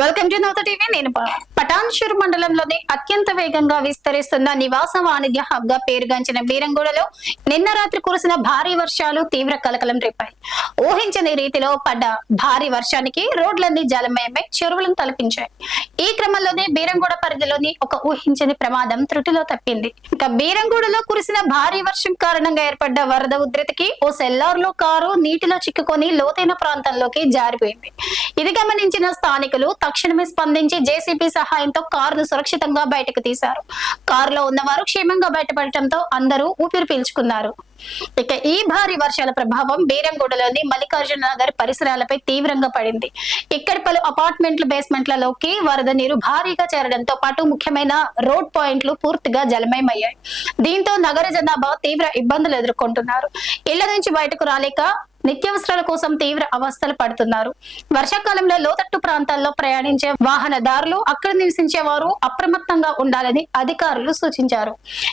Welcome to Navata TV. నేను పటాన్చెరు మండలంలోని అత్యంత వేగంగా విస్తరిస్తున్న నివాస వాణిజ్య హబ్ గా పేరుగాంచిన బీరంగూడలో నిన్న రాత్రి కురిసిన భారీ వర్షాలు తీవ్ర కలకలం రేపాయి. ఊహించని రీతిలో పడ్డ భారీ వర్షానికి రోడ్లన్నీ జలమయమై చెరువులను తలపించాయి. ఈ క్రమంలోనే బీరంగూడ పరిధిలోని ఒక ఊహించని ప్రమాదం త్రుటిలో తప్పింది. ఇక బీరంగూడలో కురిసిన భారీ వర్షం కారణంగా ఏర్పడ్డ వరద ఉధృతికి ఓ సెల్లార్ లో కారు నీటిలో చిక్కుకొని లోతైన ప్రాంతంలోకి జారిపోయింది. ఇది గమనించిన స్థానికులు తక్షణమే స్పందించి జేసీబీ సహాయంతో కారును సురక్షితంగా బయటకు తీశారు. కారులో ఉన్నవారు క్షేమంగా బయటపడటంతో అందరూ ఊపిరి పీల్చుకున్నారు. ఇక ఈ భారీ వర్షాల ప్రభావం బీరంగూడలోని మల్లికార్జున నగర్ పరిసరాలపై తీవ్రంగా పడింది. ఇక్కడ పలు అపార్ట్మెంట్ల బేస్మెంట్లలోకి వరద నీరు భారీగా చేరడంతో పాటు ముఖ్యమైన రోడ్ పాయింట్లు పూర్తిగా జలమయమయ్యాయి. దీంతో నగర జనాభా తీవ్ర ఇబ్బందులు ఎదుర్కొంటున్నారు. ఇళ్ల నుంచి బయటకు రాలేక నిత్యావసరాల కోసం తీవ్ర అవస్థలు పడుతున్నారు. వర్షాకాలంలో లోతట్టు ప్రాంతాల్లో ప్రయాణించే వాహనదారులు, అక్కడ నివసించే వారు అప్రమత్తంగా ఉండాలని అధికారులు సూచించారు.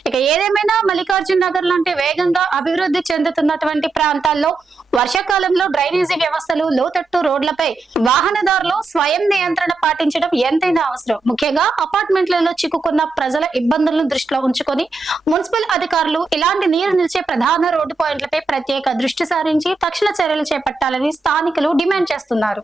ఇక ఏదేమైనా మల్లికార్జున నగర్ లాంటి వేగంగా అభివృద్ధి చెందుతున్నటువంటి ప్రాంతాల్లో వర్షాకాలంలో డ్రైనేజీ వ్యవస్థలు, లోతట్టు రోడ్లపై వాహనదారులు స్వయం నియంత్రణ పాటించడం ఎంతైనా అవసరం. ముఖ్యంగా అపార్ట్మెంట్లలో చిక్కుకున్న ప్రజల ఇబ్బందులను దృష్టిలో ఉంచుకొని మున్సిపల్ అధికారులు ఇలాంటి నీరు నిలిచే ప్రధాన రోడ్డు పాయింట్లపై ప్రత్యేక దృష్టి సారించి తక్షణ చర్యలు చేపట్టాలని స్థానికులు డిమాండ్ చేస్తున్నారు.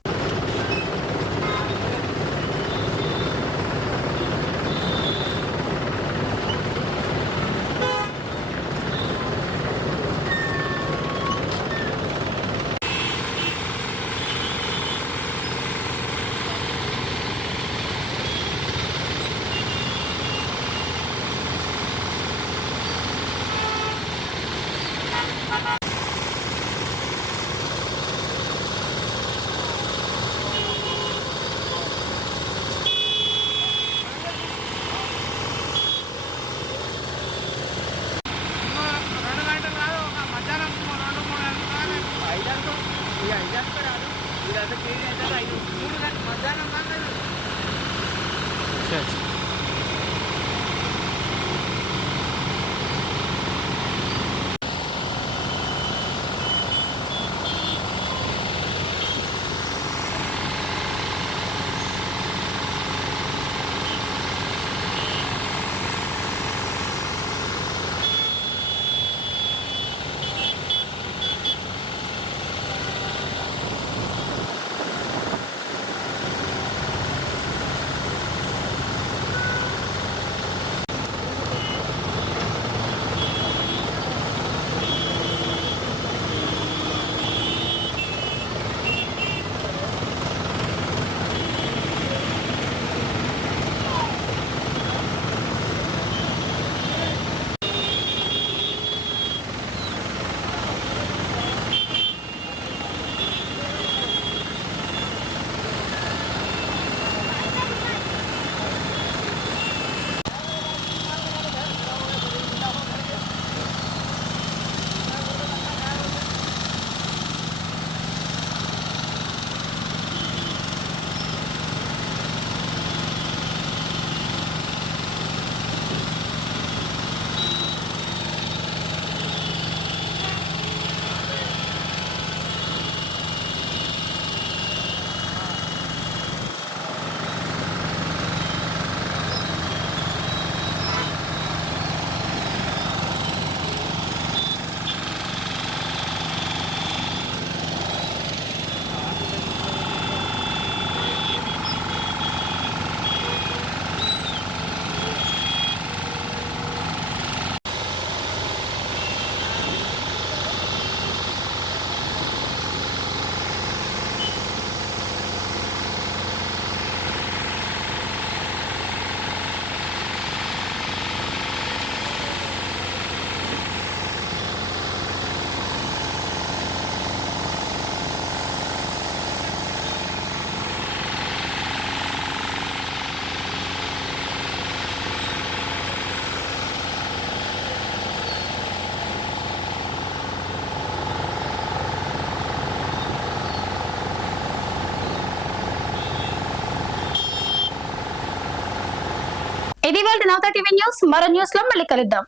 ఇది వాళ్ళ నవత టీవీ న్యూస్. మరో న్యూస్ లో మళ్ళీ కలుద్దాం.